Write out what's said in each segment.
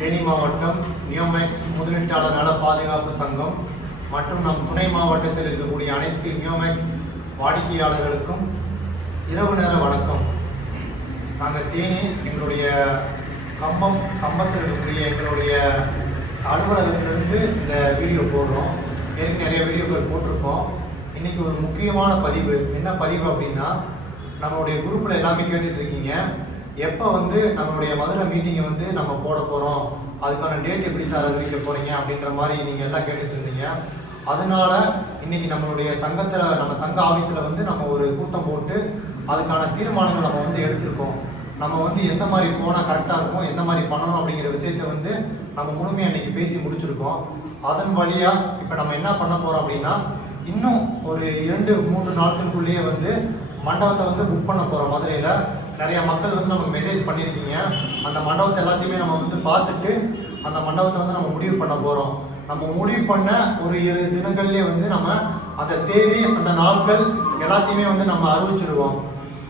தேனி மாவட்டம் நியோமேக்ஸ் முதலீட்டாளர் நல பாதுகாப்பு சங்கம் மற்றும் நம் துணை மாவட்டத்தில் இருக்கக்கூடிய அனைத்து நியோமேக்ஸ் வாடிக்கையாளர்களுக்கும் இரவு நேர வணக்கம். நாங்கள் தேனி எங்களுடைய கம்பம் கம்பத்தில் இருக்கக்கூடிய எங்களுடைய அலுவலகத்திலிருந்து இந்த வீடியோ போடுறோம். ஏற்கனவே நிறைய வீடியோக்கள் போட்டிருக்கோம். இன்றைக்கி ஒரு முக்கியமான பதிவு. என்ன பதிவு அப்படின்னா நம்மளுடைய குரூப்பில் எல்லாமே கேட்டுட்ருக்கீங்க எப்போ வந்து நம்மளுடைய மதுரை மீட்டிங்கை வந்து நம்ம போட போகிறோம் அதுக்கான டேட் எப்படி சார் அறிவிக்க போகிறீங்க அப்படின்ற மாதிரி நீங்கள் எல்லாம் கேட்டுட்டு இருந்தீங்க. அதனால இன்னைக்கு நம்மளுடைய சங்கத்தில் நம்ம சங்க ஆஃபீஸில் வந்து நம்ம ஒரு கூட்டம் போட்டு அதுக்கான தீர்மானங்கள் நம்ம வந்து எடுத்திருக்கோம். நம்ம வந்து எந்த மாதிரி போனால் கரெக்டாக இருக்கும்? எந்த மாதிரி பண்ணணும்? அப்படிங்கிற விஷயத்த வந்து நம்ம முழுமையாக இன்னைக்கு பேசி முடிச்சிருக்கோம். அதன் வழியாக இப்போ நம்ம என்ன பண்ண போகிறோம் அப்படின்னா இன்னும் ஒரு இரண்டு மூன்று நாட்களுக்குள்ளேயே வந்து மண்டபத்தை வந்து புக் பண்ண போகிறோம் மதுரையில். நிறைய மக்கள் வந்து நமக்கு மெசேஜ் பண்ணியிருக்கீங்க. அந்த மண்டபத்தை எல்லாத்தையுமே நம்ம வந்து பார்த்துட்டு அந்த மண்டபத்தை வந்து நம்ம முடிவு பண்ண போகிறோம் நம்ம முடிவு பண்ண ஒரு இரு தினங்கள்லேயே வந்து நம்ம அந்த தேதி அந்த நாட்கள் எல்லாத்தையுமே வந்து நம்ம அறிவிச்சிடுவோம்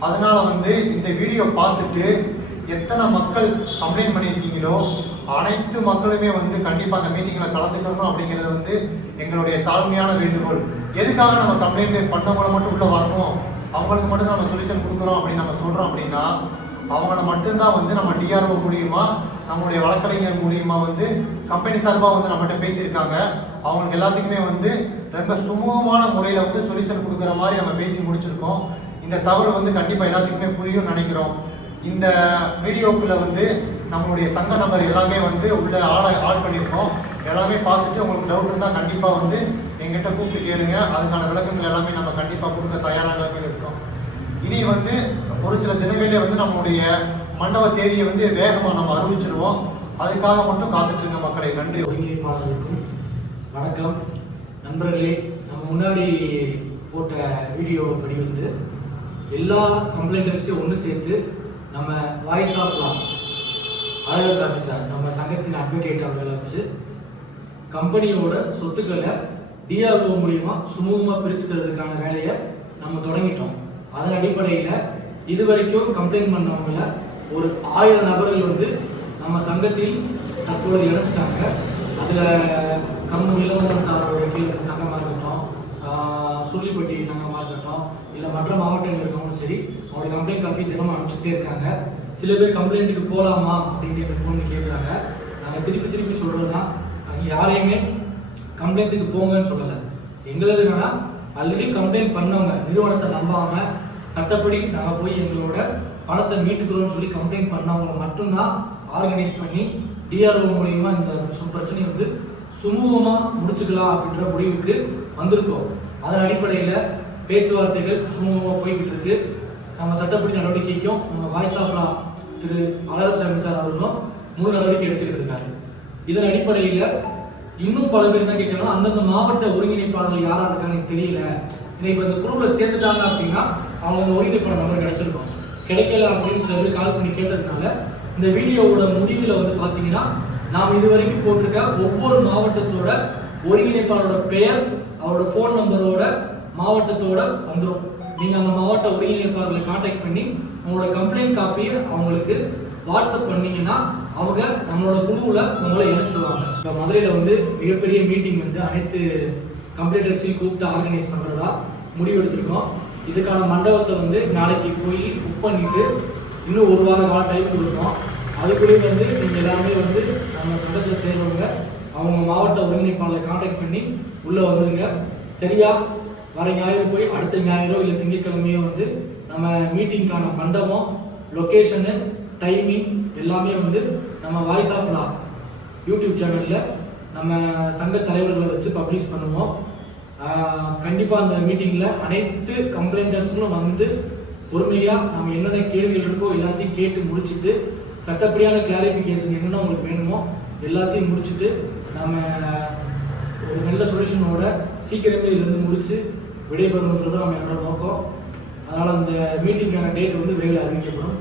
அதனால வந்து இந்த வீடியோ பார்த்துட்டு எத்தனை மக்கள் கம்ப்ளைண்ட் பண்ணியிருக்கீங்களோ அனைத்து மக்களுமே வந்து கண்டிப்பாக அந்த மீட்டிங்கில் கலந்துக்கணும் அப்படிங்கிறது வந்து எங்களுடைய தாழ்மையான வேண்டுகோள். எதுக்காக நம்ம கம்ப்ளைண்ட் பண்ணவங்களை மட்டும் உள்ளே வரணும்? அவங்களுக்கு மட்டும் தான் நம்ம சொல்யூஷன் கொடுக்குறோம் அப்படின்னு நம்ம சொல்கிறோம் அப்படின்னா அவங்கள மட்டும்தான் வந்து நம்ம டிஆர்ஓ மூலியமா நம்மளுடைய வழக்கறிஞர் மூலியமா வந்து கம்பெனி சார்பாக வந்து நம்மகிட்ட பேசியிருக்காங்க. அவங்களுக்கு எல்லாத்துக்குமே வந்து ரொம்ப சுமூகமான முறையில் வந்து சொல்யூஷன் கொடுக்குற மாதிரி நம்ம பேசி முடிச்சிருக்கோம். இந்த தகவல் வந்து கண்டிப்பாக எல்லாத்துக்குமே புரியும் நினைக்கிறோம். இந்த வீடியோக்குள்ள வந்து நம்மளுடைய சங்க நம்பர் எல்லாமே வந்து உள்ள ஆட ஆட் பண்ணியிருக்கோம். எல்லாமே பார்த்துட்டு உங்களுக்கு டவுட் இருந்தால் கண்டிப்பாக வந்து எங்கிட்ட கூப்பிட்டு கேளுங்க. அதுக்கான விளக்கங்கள் எல்லாமே நம்ம கண்டிப்பாக கொடுக்க தயாரான நிலைமையில் இருக்கோம். இனி வந்து ஒரு சில தினங்களிலே வந்து நம்மளுடைய மண்டப தேதியை வந்து வேகமாக நம்ம அறிவிச்சிருவோம். அதுக்காக மட்டும் காத்துட்ருங்க மக்களை. நன்றி. ஒருங்கிணைப்பாளர்களுக்கும் வணக்கம். நண்பர்களே நம்ம முன்னாடி போட்ட வீடியோ படி வந்து எல்லா கம்ப்ளைண்டர்ஸையும் ஒன்று சேர்த்து நம்ம வாய்ஸ் ஆஃப் லா அழகர் சாமி சார் நம்ம சங்கத்தின் அட்வொகேட் அவர்களை வச்சு கம்பெனியோட சொத்துக்களை டிஆர்ஓ மூலியமா சுமூகமாக பிரிச்சுக்கிறதுக்கான வேலையை நம்ம தொடங்கிட்டோம். அதன் அடிப்படையில் இது வரைக்கும் கம்ப்ளைண்ட் பண்ணவங்கள ஒரு ஆயிரம் நபர்கள் வந்து நம்ம சங்கத்தில் தற்போது இணைச்சிட்டாங்க. அதில் கம்மு இளவரசன் சாரோட கீழ் இருக்க சங்கமாக இருக்கட்டும் சுள்ளிப்பட்டி சங்கமாக இருக்கட்டும் இல்லை மற்ற மாவட்டங்கள் இருக்கவங்களும் சரி அவங்களோட கம்ப்ளைண்ட் காப்பி தினமும் அனுப்பிச்சுட்டே இருக்காங்க. சில பேர் கம்ப்ளைண்ட்டுக்கு போகலாமா அப்படின்னு எனக்கு ஃபோன் கேட்குறாங்க நாங்கள் திருப்பி திருப்பி சொல்கிறது தான் யாரையுமே கம்ப்ளைண்ட்டுக்கு போங்கன்னு சொல்லலை. எங்களது என்னன்னா ஆல்ரெடி கம்ப்ளைண்ட் பண்ணவங்க நிறுவனத்தை நம்பாமல் சட்டப்படி நாங்கள் போய் எங்களோட பணத்தை மீட்டுக்கிறோம்னு சொல்லி கம்ப்ளைண்ட் பண்ணவங்களை மட்டும்தான் ஆர்கனைஸ் பண்ணி டிஆர்ஓ மூலயமா இந்த பிரச்சனையை வந்து சுமூகமாக முடிச்சுக்கலாம் அப்படின்ற முடிவுக்கு வந்திருக்கோம். அதன் அடிப்படையில் பேச்சுவார்த்தைகள் சுமூகமாக போய்கிட்டு இருக்கு. நம்ம சட்டப்படி நடவடிக்கைக்கும் நம்ம வாய்ஸ் ஆஃப் லா திரு அழகர் சாமி சார் அவர்களும் முழு நடவடிக்கை எடுத்துக்கிட்டு இருக்காரு. இதன் அடிப்படையில் இன்னும் பல பேர் என்ன கேட்கறாங்கன்னா அந்தந்த மாவட்ட ஒருங்கிணைப்பாளர்கள் யாரா இருக்கான்னு எனக்கு தெரியல. இன்னைக்கு இப்போ இந்த குழுவில் சேர்ந்துட்டாங்க அப்படின்னா அவங்க அந்த ஒருங்கிணைப்பாளர் நம்பர் கிடைச்சிருக்கோம். கிடைக்கல அப்படின்னு சில பேர் கால் பண்ணி கேட்டதுனால இந்த வீடியோவோட முடிவில் வந்து பார்த்தீங்கன்னா நாம் இது வரைக்கும் போட்டிருக்க ஒவ்வொரு மாவட்டத்தோட ஒருங்கிணைப்பாளரோட பெயர் அவரோட ஃபோன் நம்பரோட மாவட்டத்தோட வந்துடும் நீங்கள் அந்த மாவட்ட ஒருங்கிணைப்பாளர்களை காண்டாக்ட் பண்ணி உங்களோட கம்ப்ளைண்ட் காப்பியை அவங்களுக்கு வாட்ஸ்அப் பண்ணீங்கன்னா அவங்க நம்மளோட குழுவில் உங்களை இணைச்சிடுவாங்க இப்போ மதுரையில் வந்து மிகப்பெரிய மீட்டிங் வந்து அனைத்து கம்ப்ளீட்டர்ஸையும் கூப்பிட்டு ஆர்கனைஸ் பண்ணுறதா முடிவெடுத்திருக்கோம் இதுக்கான மண்டபத்தை வந்து நாளைக்கு போய் புக் பண்ணிட்டு இன்னும் ஒரு வார கால டைம் கொடுப்போம். அதுக்குள்ளே வந்து நீங்கள் எல்லாருமே வந்து நம்ம சட்டத்தில் சேர்றவங்க அவங்க மாவட்ட ஒருங்கிணைப்பாளரை காண்டாக்ட் பண்ணி உள்ளே வந்துருங்க. சரியா? வர ஞாயிறு போய் அடுத்த ஞாயிறோ இல்லை திங்கட்கிழமையோ வந்து நம்ம மீட்டிங்க்கான மண்டபம் லொக்கேஷனு டைமிங் எல்லாமே வந்து நம்ம வாய்ஸ் ஆஃப் லா யூடியூப் சேனலில் நம்ம சங்க தலைவர்களை வச்சு பப்ளிஷ் பண்ணுவோம். கண்டிப்பாக அந்த மீட்டிங்கில் அனைத்து கம்ப்ளைண்டர்ஸ்களும் வந்து பொறுமையாக நம்ம என்னென்ன கேள்விகள் இருக்கோ எல்லாத்தையும் கேட்டு முடிச்சுட்டு சட்டப்படியான கிளாரிஃபிகேஷன் என்னென்ன உங்களுக்கு வேணுமோ எல்லாத்தையும் முடிச்சுட்டு நம்ம ஒரு நல்ல சொல்யூஷனோட சீக்கிரமே இருந்து முடித்து விடைபெறணுன்றது நம்ம என்னோட நோக்கம். அதனால் அந்த மீட்டிங்கான டேட் வந்து விரைவில் அறிவிக்கப்படும்.